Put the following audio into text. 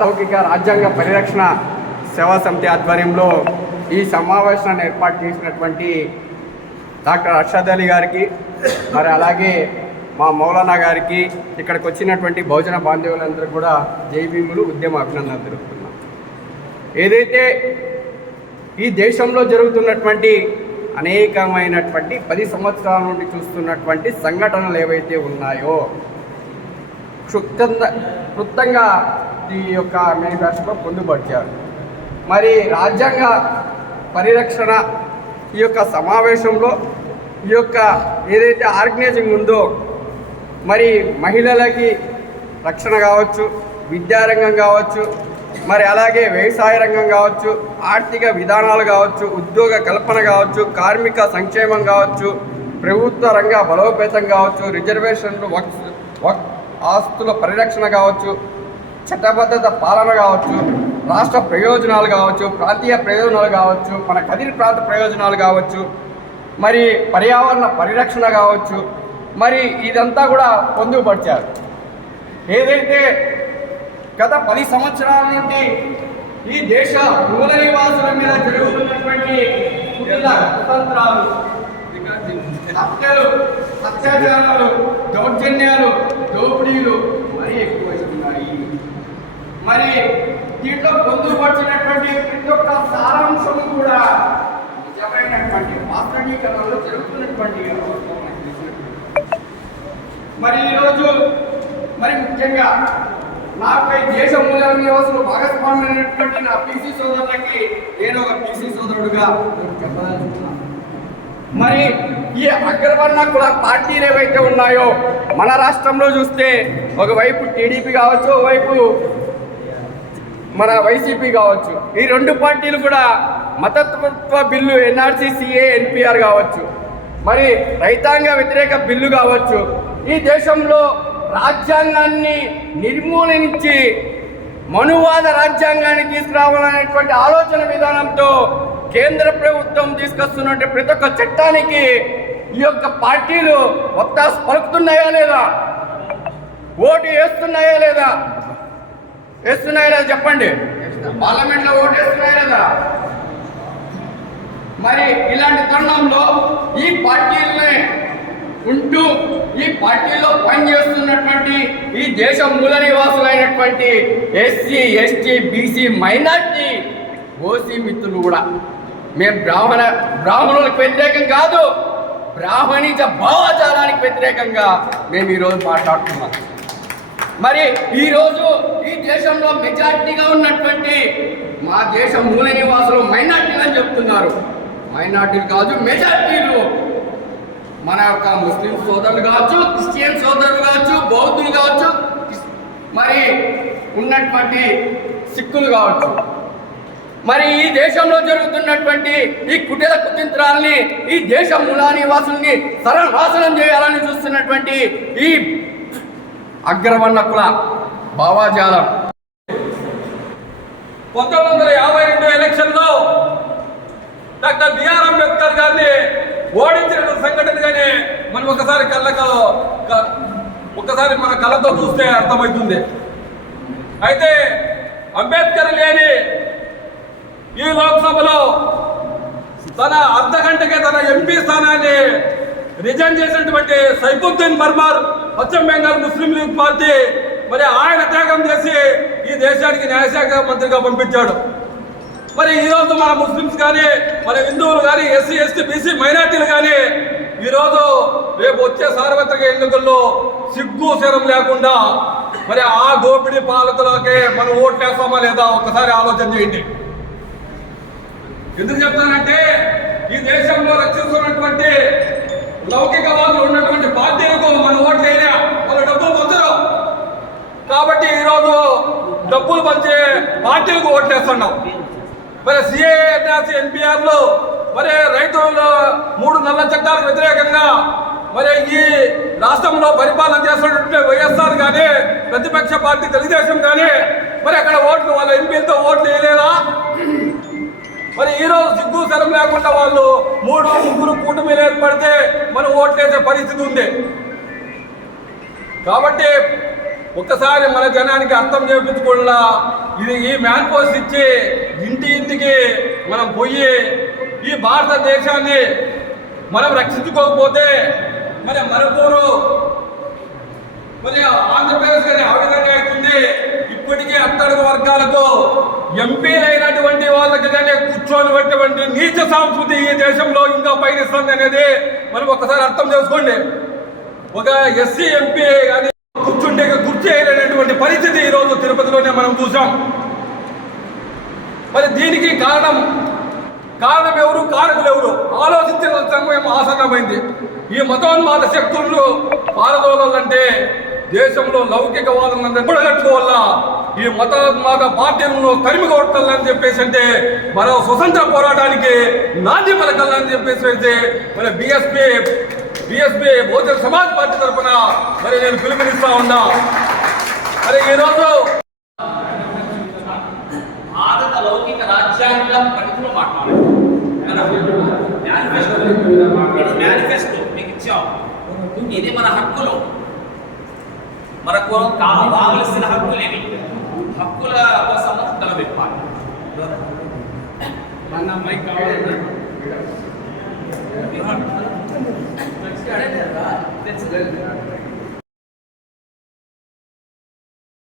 లౌకిక రాజ్యాంగ పరిరక్షణ సేవా సమితి ఆధ్వర్యంలో ఈ సమావేశాన్ని ఏర్పాటు చేసినటువంటి డాక్టర్ అర్షద్ అలీ గారికి మరి అలాగే మా మౌలానా గారికి ఇక్కడికి వచ్చినటువంటి బహుజన బాంధవులందరూ కూడా జైభీములు ఉద్యమ అభినందనలు తెలుపుతున్నాం. ఏదైతే ఈ దేశంలో జరుగుతున్నటువంటి అనేకమైనటువంటి పది సంవత్సరాల నుండి చూస్తున్నటువంటి సంఘటనలు ఏవైతే ఉన్నాయో క్షుప్తంగా క్లుప్తంగా ఈ యొక్క మేనిఫెస్టోలో పొందుపరిచారు. మరి రాజ్యాంగ పరిరక్షణ ఈ యొక్క సమావేశంలో ఈ యొక్క ఏదైతే ఆర్గనైజింగ్ ఉందో మరి మహిళలకి రక్షణ కావచ్చు విద్యారంగం కావచ్చు మరి అలాగే వ్యవసాయ రంగం కావచ్చు ఆర్థిక విధానాలు కావచ్చు ఉద్యోగ కల్పన కావచ్చు కార్మిక సంక్షేమం కావచ్చు ప్రభుత్వ రంగ బలోపేతం కావచ్చు రిజర్వేషన్లు వక్ వక్ ఆస్తుల పరిరక్షణ కావచ్చు చట్టబద్ధత పాలన కావచ్చు రాష్ట్ర ప్రయోజనాలు కావచ్చు ప్రాంతీయ ప్రయోజనాలు కావచ్చు మన కదిరి ప్రాంత ప్రయోజనాలు కావచ్చు మరి పర్యావరణ పరిరక్షణ కావచ్చు మరి ఇదంతా కూడా పొందుపరిచారు. ఏదైతే గత పది సంవత్సరాల నుండి ఈ దేశ మూల నివాసుల మీద జరుగుతున్నటువంటి కుటిల కుతంత్రాలు హత్యలు అత్యాచారాలు దౌర్జన్యాలు మరి దీంట్లో పొందుపరిచినటువంటి ప్రతి ఒక్క సారాంశం కూడా నిజమైనటువంటి వాస్తవీకరణలో జరుగుతున్నటువంటి మరి ఈరోజు మరి ముఖ్యంగా నాపై దేశ మూలాల నివాసులు భాగస్వామ్యమైనటువంటి నా పీసీ సోదరులకి నేను ఒక పీసీ సోదరుడుగా చెప్పదలుచుకున్నాను. మరి ఈ అగ్రవర్ణ కుల పార్టీలు ఏవైతే ఉన్నాయో మన రాష్ట్రంలో చూస్తే ఒకవైపు టీడీపీ కావచ్చు ఒకవైపు మన వైసీపీ కావచ్చు. ఈ రెండు పార్టీలు కూడా మతత్వ బిల్లు ఎన్ఆర్సీ సిఏ ఎన్పిఆర్ కావచ్చు. మరి రైతాంగ వ్యతిరేక బిల్లు కావచ్చు. ఈ దేశంలో రాజ్యాంగాన్ని నిర్మూలించి మనువాద రాజ్యాంగాన్ని తీసుకురావాలనేటువంటి ఆలోచన విధానంతో కేంద్ర ప్రభుత్వం తీసుకొస్తున్నటువంటి ప్రతి ఒక్క చట్టానికి ఈ యొక్క పార్టీలు ఒత్తాసు పలుకుతున్నాయా లేదా? ఓటు వేస్తున్నాయా లేదా? వేస్తున్నాయి కదా చెప్పండి. పార్లమెంట్లో ఓటు వేస్తున్నాయా మరి ఇలాంటి తరుణంలో ఈ పార్టీలనే ఉంటూ ఈ పార్టీలో పనిచేస్తున్నటువంటి ఈ దేశ మూల నివాసులైనటువంటి SC ST BC minority OC మిత్రులు కూడా. మేము బ్రాహ్మణ బ్రాహ్మణులకు వ్యతిరేకం కాదు బ్రాహ్మణీజ భావాచారానికి వ్యతిరేకంగా మేము ఈరోజు మాట్లాడుతున్నాం. మరి ఈరోజు ఈ దేశంలో మెజార్టీగా ఉన్నటువంటి మా దేశం మూల నివాసులు మైనార్టీలు అని చెప్తున్నారు. మైనార్టీలు కాదు మెజార్టీలు మన యొక్క ముస్లిం సోదరులు కావచ్చు క్రిస్టియన్ సోదరులు కావచ్చు బౌద్ధులు కావచ్చు మరి ఉన్నటువంటి సిక్కులు కావచ్చు. మరి ఈ దేశంలో జరుగుతున్నటువంటి ఈ కుటీర కుతంత్రాలని ఈ దేశ మూలా నివాసుల్ని సర్వనాశనం చేయాలని చూస్తున్నటువంటి ఈ అగ్రవర్ణ కుల భావాజాలం పంతొమ్మిది వందల యాభై రెండు ఎలక్షన్లో డాక్టర్ బిఆర్ అంబేద్కర్ గారిని ఓడించిన సంఘటనగానే మనం ఒకసారి కళ్ళకు ఒకసారి మన కళ్ళతో చూస్తే అర్థమవుతుంది. అయితే అంబేద్కర్ లేని ఈ లోక్సభలో తన అర్ధ గంటకే తన ఎంపీ స్థానాన్ని రిజైన్ చేసినటువంటి సైఫుద్దీన్ బర్మార్ పశ్చిమ బెంగాల్ ముస్లిం లీగ్ పార్టీ మరి ఆయన త్యాగం చేసి ఈ దేశానికి న్యాయశాఖ మంత్రిగా పంపించాడు. మరి ఈరోజు మన ముస్లిమ్స్ కానీ మన హిందువులు కానీ ఎస్సీ ఎస్టీ బీసీ మైనార్టీలు కానీ ఈరోజు రేపు వచ్చే సార్వత్రిక ఎన్నికల్లో సిగ్గు శరం లేకుండా మరి ఆ దోపిడీ పాలకులకే మనం ఓట్లేస్తామా లేదా ఒక్కసారి ఆలోచన చేయండి. ఎందుకు చెప్తానంటే ఈ దేశంలో రక్షిస్తున్నటువంటి లౌకికవాదులు ఉన్నటువంటి పార్టీలకు మన ఓట్లైనా వాళ్ళు డబ్బులు పొందరు కాబట్టి ఈరోజు డబ్బులు పంచే పార్టీలకు ఓట్లేస్తున్నాం. మరి సిఏ ఎన్పిఆర్లో మరి రైతుల మూడు నల్ల చట్టాలకు వ్యతిరేకంగా మరి ఈ రాష్ట్రంలో పరిపాలన చేస్తున్నటువంటి వైఎస్ఆర్ కానీ ప్రతిపక్ష పార్టీ తెలుగుదేశం కానీ మరి అక్కడ ఓట్లు వాళ్ళ ఎంపీలతో ఓట్లు వేయలేదా? మరి ఈ రోజు సిగ్గు శరం లేకుండా వాళ్ళు మూడు ముగ్గురు కూటమిలు ఏర్పడితే మనం ఓట్లేసే పరిస్థితి ఉంది. కాబట్టి ఒక్కసారి మన జనానికి అర్థం చేయించకుండా ఇది ఈ మ్యాన్ పోస్ట్ ఇచ్చి ఇంటి ఇంటికి మనం పోయి ఈ భారతదేశాన్ని మనం రక్షించుకోకపోతే మరి మరపూరు మరి ఆంధ్రప్రదేశ్ కానీ ఆ విధంగా అవుతుంది. ఇప్పటికీ అట్టడుగు వర్గాలకు ఎంపీ అయినటువంటి వాళ్ళకి కానీ కూర్చోనిటువంటి నీచ సంస్కృతి ఈ దేశంలో ఇంకా పయనిస్తుంది అనేది మనం ఒకసారి అర్థం చేసుకోండి. ఒక ఎస్సీ ఎంపీ తిరుపతిలోనే మనం చూసాం. మరి దీనికి కారణం కారణం ఎవరు కారకులు ఎవరు? ఆలోచించిన సమయం ఆసన్నమైంది ఈ మతోన్మాద శక్తులు పారదోలాలంటే దేశంలో లౌకికవాదులందరూ కూడగట్టుకోవాలా ఈ మతోన్మాద పార్టీలను తరిమి కొట్టాలని చెప్పేసి అంటే మరో స్వతంత్ర పోరాటానికి నాంది పలకాలని చెప్పేసి అయితే మరి BSP BSP Bahujan Samaj party తరఫున మరి నేను పిలుపునిస్తా ఉన్నా. మరి ఈరోజు భారత లౌకిక రాజ్యాంగ పరిధిలో మాట్లాడాలి మేనిఫెస్టో ఇది మేనిఫెస్టో మీకు ఇచ్చాం ఇది మన హక్కులు. మనకు కావాల్సిన హక్కులు ఇవి హక్కుల కోసం తలబెప్పాలి తెలుసు